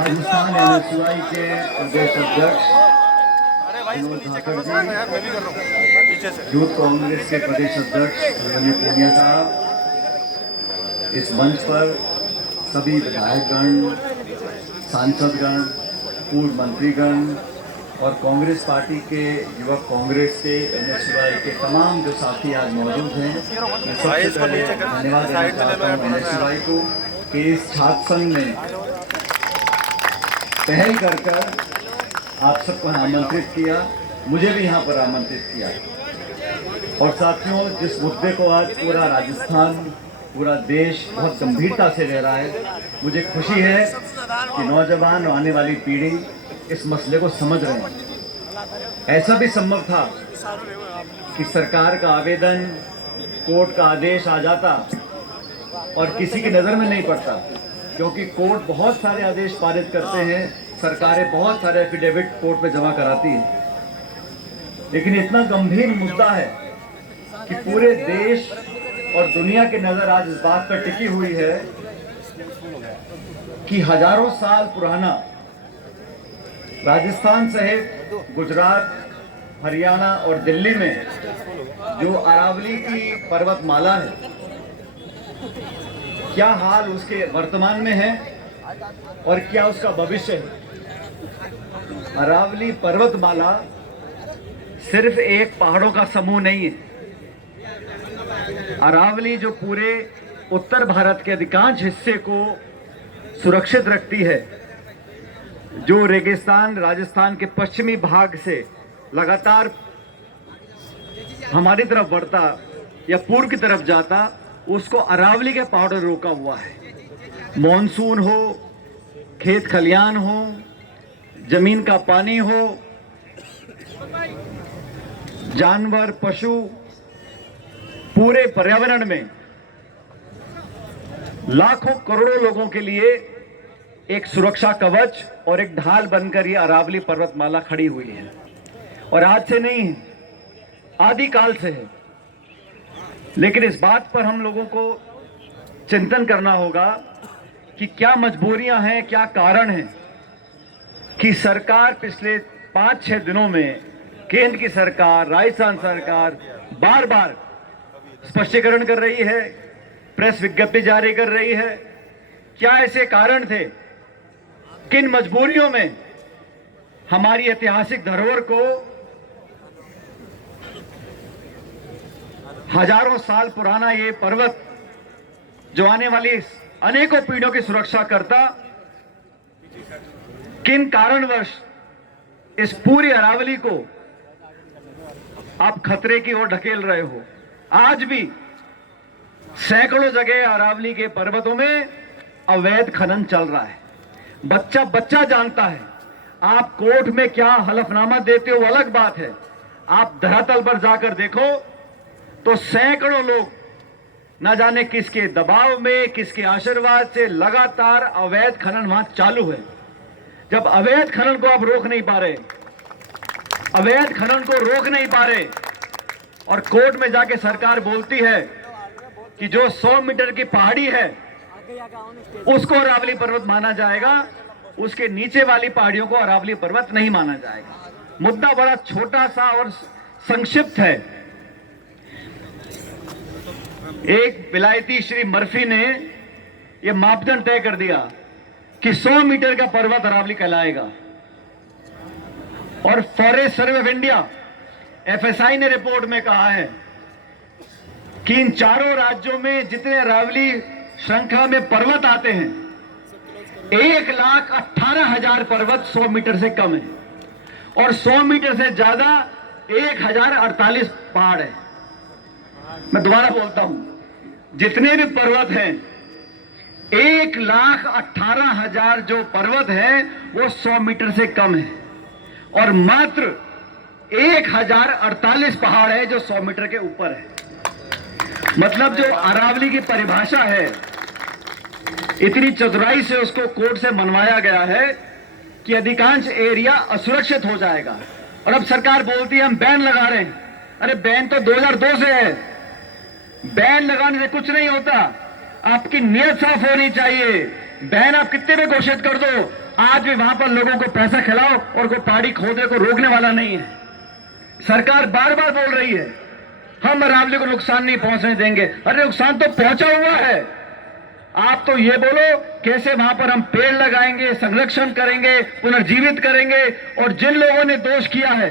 Rajasthan NSUI के प्रदेश अध्यक्ष विनोद धाकड़ जी, youth Congress के प्रदेश अध्यक्ष रवि पूनिया साहब, इस मंच पर सभी विधायकगण, सांसदगण, पूर्व मंत्रीगण और कांग्रेस पार्टी के युवक कांग्रेस के एनएसयूआई के तमाम जो साथी आज मौजूद हैं, मैं सबसे पहले धन्यवाद देना चाहता हूँ एनएसयूआई को कि इस छात्र संघ ने पहल कर आप सबको आमंत्रित किया, मुझे भी यहाँ पर आमंत्रित किया। और साथियों, जिस मुद्दे को आज पूरा राजस्थान, पूरा देश बहुत गंभीरता से ले रहा है, मुझे खुशी है कि नौजवान और आने वाली पीढ़ी इस मसले को समझ रहे हैं। ऐसा भी संभव था कि सरकार का आवेदन, कोर्ट का आदेश आ जाता और किसी की नज़र में नहीं पड़ता, क्योंकि कोर्ट बहुत सारे आदेश पारित करते हैं, सरकारें बहुत सारे एफिडेविट कोर्ट में जमा कराती हैं। लेकिन इतना गंभीर मुद्दा है कि पूरे देश और दुनिया की नज़र आज इस बात पर टिकी हुई है कि हजारों साल पुराना राजस्थान सहित गुजरात, हरियाणा और दिल्ली में जो अरावली की पर्वतमाला है, क्या हाल उसके वर्तमान में है और क्या उसका भविष्य है। अरावली पर्वतमाला सिर्फ एक पहाड़ों का समूह नहीं है। अरावली जो पूरे उत्तर भारत के अधिकांश हिस्से को सुरक्षित रखती है, जो रेगिस्तान राजस्थान के पश्चिमी भाग से लगातार हमारी तरफ बढ़ता या पूर्व की तरफ जाता, उसको अरावली के पहाड़ों रोका हुआ है। मॉनसून हो, खेत खलियान हो, जमीन का पानी हो, जानवर, पशु, पूरे पर्यावरण में लाखों करोड़ों लोगों के लिए एक सुरक्षा कवच और एक ढाल बनकर ये अरावली पर्वतमाला खड़ी हुई है। और आज से नहीं है, आदिकाल से है। लेकिन इस बात पर हम लोगों को चिंतन करना होगा कि क्या मजबूरियां हैं, क्या कारण हैं कि सरकार पिछले 5-6 दिनों में, केंद्र की सरकार, राजस्थान सरकार बार बार स्पष्टीकरण कर रही है, प्रेस विज्ञप्ति जारी कर रही है। क्या ऐसे कारण थे? किन मजबूरियों में हमारी ऐतिहासिक धरोहर को, हजारों साल पुराना ये पर्वत जो आने वाली अनेकों पीढ़ियों की सुरक्षा करता, किन कारणवश इस पूरी अरावली को आप खतरे की ओर ढकेल रहे हो? आज भी सैकड़ों जगह अरावली के पर्वतों में अवैध खनन चल रहा है। बच्चा बच्चा जानता है। आप कोर्ट में क्या हलफनामा देते हो अलग बात है, आप धरातल पर जाकर देखो तो सैकड़ों लोग न जाने किसके दबाव में, किसके आशीर्वाद से लगातार अवैध खनन वहां चालू है। जब अवैध खनन को आप रोक नहीं पा रहे, अवैध खनन को रोक नहीं पा रहे और कोर्ट में जाके सरकार बोलती है कि जो 100 मीटर की पहाड़ी है उसको अरावली पर्वत माना जाएगा, उसके नीचे वाली पहाड़ियों को अरावली पर्वत नहीं माना जाएगा। मुद्दा बड़ा छोटा सा और संक्षिप्त है। एक विलायती श्री मर्फी ने यह मापदंड तय कर दिया कि 100 मीटर का पर्वत अरावली कहलाएगा। और forest survey of India, FSI ने रिपोर्ट में कहा है कि इन चारों राज्यों में जितने अरावली श्रृंखला में पर्वत आते हैं, 1,18,000 पर्वत 100 मीटर से कम है और 100 मीटर से ज्यादा 1,048 पहाड़ है। मैं दोबारा बोलता हूं, जितने भी पर्वत हैं, 1,18,000 जो पर्वत है वो 100 मीटर से कम है और मात्र 1,048 पहाड़ है जो 100 मीटर के ऊपर है। मतलब जो अरावली की परिभाषा है, इतनी चतुराई से उसको कोर्ट से मनवाया गया है कि अधिकांश एरिया असुरक्षित हो जाएगा। और अब सरकार बोलती है हम बैन लगा रहे हैं। अरे बैन तो 2002 से है। बैन लगाने से कुछ नहीं होता, आपकी नीयत साफ होनी चाहिए। बैन आप कितने में घोषित कर दो, आज भी वहां पर लोगों को पैसा खिलाओ और कोई पहाड़ी खोदने को रोकने वाला नहीं है। सरकार बार बार बोल रही है हम अरावली को नुकसान नहीं पहुंचने देंगे। अरे नुकसान तो पहुंचा हुआ है। आप तो ये बोलो कैसे वहां पर हम पेड़ लगाएंगे, संरक्षण करेंगे, पुनर्जीवित करेंगे। और जिन लोगों ने दोष किया है,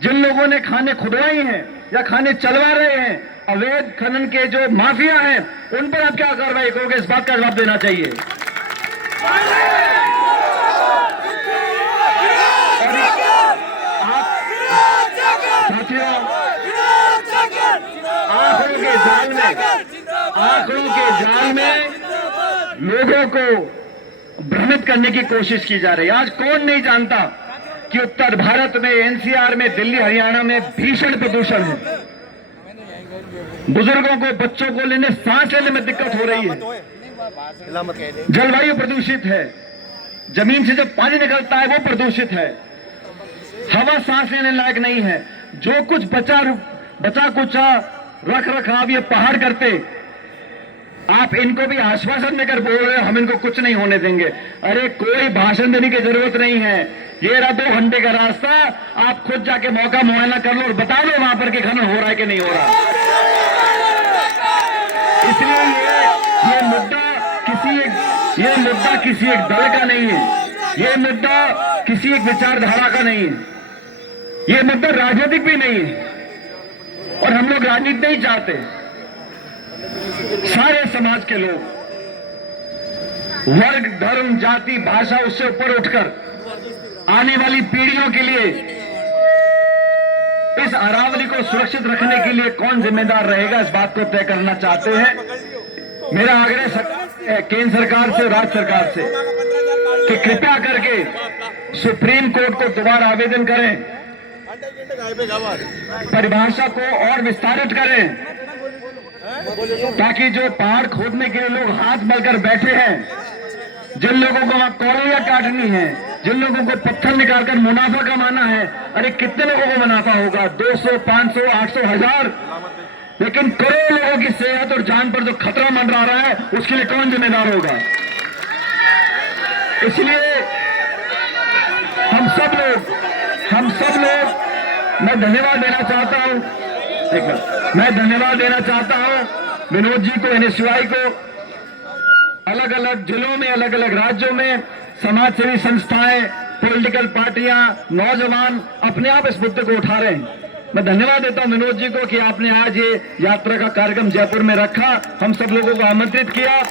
जिन लोगों ने खाने खुदवाई हैं या खाने चलवा रहे हैं, अवैध खनन के जो माफिया हैं, उन पर आप क्या कार्रवाई करोगे? इस बात का जवाब देना चाहिए। आंकड़ों के जाल में लोगों को भ्रमित करने की कोशिश की जा रही है। आज कौन नहीं जानता कि उत्तर भारत में, एनसीआर में, दिल्ली हरियाणा में भीषण प्रदूषण है। बुजुर्गों को, बच्चों को लेने, सांस लेने में दिक्कत हो रही है। जलवायु प्रदूषित है, जमीन से जब पानी निकलता है वो प्रदूषित है, हवा सांस लेने लायक नहीं है। जो कुछ बचा कुचा रख रखाव ये पहाड़ करते, आप इनको भी आश्वासन देकर बोल रहे हो हम इनको कुछ नहीं होने देंगे। अरे कोई भाषण देने की जरूरत नहीं है। ये रहा 2 घंटे का रास्ता, आप खुद जाके मौका मुआयना कर लो और बता दो वहां पर कि खनन हो रहा है कि नहीं हो रहा। इसलिए ये मुद्दा किसी एक दल का नहीं है, ये मुद्दा किसी एक विचारधारा का नहीं है, ये मुद्दा राजनीतिक भी नहीं है। और हम लोग राजनीति नहीं चाहते। सारे समाज के लोग, वर्ग, धर्म, जाति, भाषा, उससे ऊपर उठकर आने वाली पीढ़ियों के लिए इस अरावली को सुरक्षित रखने के लिए कौन जिम्मेदार रहेगा, इस बात को तय करना चाहते हैं। मेरा आग्रह केंद्र सरकार से, राज्य सरकार से कि कृपया करके सुप्रीम कोर्ट को दोबारा आवेदन करें, परिभाषा को और विस्तारित करें, ताकि जो पहाड़ खोदने के लिए लोग हाथ मलकर बैठे हैं, जिन लोगों को वहां कौड़ियां काटनी है, जिन लोगों को पत्थर निकालकर मुनाफा कमाना है, अरे कितने लोगों को मुनाफा होगा? 200, 500, 800, 1000। लेकिन करोड़ों लोगों की सेहत और जान पर जो खतरा मंडरा रहा है, उसके लिए कौन जिम्मेदार होगा? इसलिए हम सब लोग मैं धन्यवाद देना चाहता हूं विनोद जी को, एनएसयूआई को। अलग अलग जिलों में, अलग अलग राज्यों में समाज सेवी संस्थाएं, पॉलिटिकल पार्टियां, नौजवान अपने आप इस मुद्दे को उठा रहे हैं। मैं धन्यवाद देता हूं विनोद जी को कि आपने आज ये यात्रा का कार्यक्रम जयपुर में रखा, हम सब लोगों को आमंत्रित किया,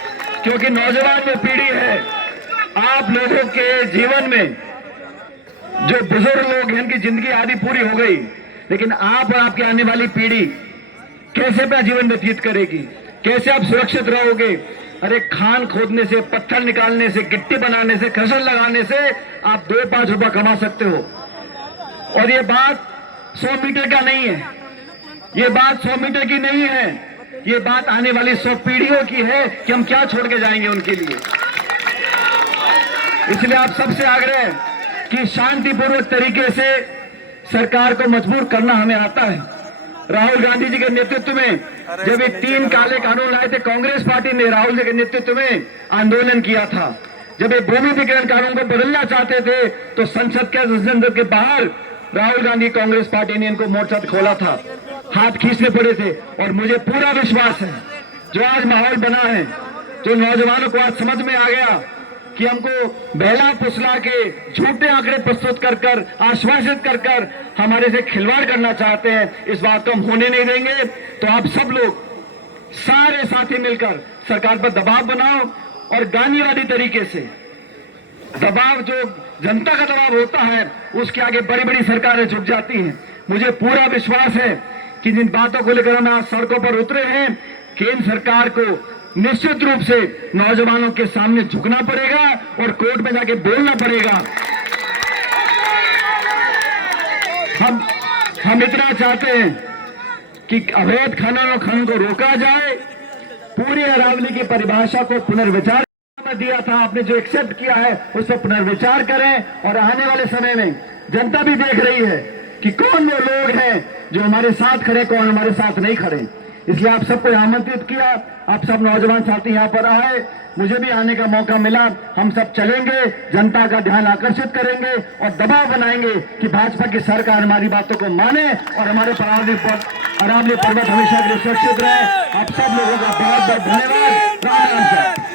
क्योंकि नौजवान जो पीढ़ी है, आप लोगों के जीवन में जो बुजुर्ग लोग हैं, उनकी जिंदगी आधी पूरी हो गई, लेकिन आप और आपकी आने वाली पीढ़ी कैसे अपना जीवन व्यतीत करेगी? कैसे आप सुरक्षित रहोगे? अरे खान खोदने से, पत्थर निकालने से, गिट्टी बनाने से, क्रशर लगाने से आप 2-5 रुपया कमा सकते हो। और ये बात 100 मीटर का नहीं है, ये बात 100 मीटर की नहीं है, ये बात आने वाली 100 पीढ़ियों की है कि हम क्या छोड़ के जाएंगे उनके लिए। इसलिए आप सबसे आग्रह है कि शांतिपूर्वक तरीके से सरकार को मजबूर करना हमें आता है। राहुल गांधी जी के नेतृत्व में जब ये 3 काले कानून लाए थे, कांग्रेस पार्टी ने राहुल जी के नेतृत्व में आंदोलन किया था। जब ये भूमि अधिग्रहण कानून को बदलना चाहते थे, तो संसद के बाहर राहुल गांधी कांग्रेस पार्टी ने इनको मोर्चा खोला था, हाथ खींचने पड़े थे। और मुझे पूरा विश्वास है जो आज माहौल बना है, जो नौजवानों को आज समझ में आ गया कि हमको बहला फुसला के झूठे आंकड़े प्रस्तुत कर आश्वासित कर हमारे से खिलवाड़ करना चाहते हैं, इस बात को हम होने नहीं देंगे। तो आप सब लोग, सारे साथी मिलकर सरकार पर दबाव बनाओ, और गांधीवादी तरीके से दबाव, जो जनता का दबाव होता है, उसके आगे बड़ी बड़ी सरकारें झुक जाती हैं। मुझे पूरा विश्वास है कि जिन बातों को लेकर हम आज सड़कों पर उतरे हैं, केंद्र सरकार को निश्चित रूप से नौजवानों के सामने झुकना पड़ेगा और कोर्ट में जाके बोलना पड़ेगा। हम इतना चाहते हैं कि अवैध खनन और खनन को रोका जाए, पूरी अरावली की परिभाषा को पुनर्विचार दिया था आपने, जो एक्सेप्ट किया है उस पर पुनर्विचार करें। और आने वाले समय में जनता भी देख रही है कि कौन वो लोग हैं जो हमारे साथ खड़े, कौन हमारे साथ नहीं खड़े। इसलिए आप सबको आमंत्रित किया। आप सब नौजवान साथी यहाँ पर आए, मुझे भी आने का मौका मिला। हम सब चलेंगे, जनता का ध्यान आकर्षित करेंगे और दबाव बनाएंगे कि भाजपा की सरकार हमारी बातों को माने और हमारे अरावली पर्वत हमेशा के लिए सुरक्षित रहे। आप सब लोगों का बहुत बहुत धन्यवाद। राम राम।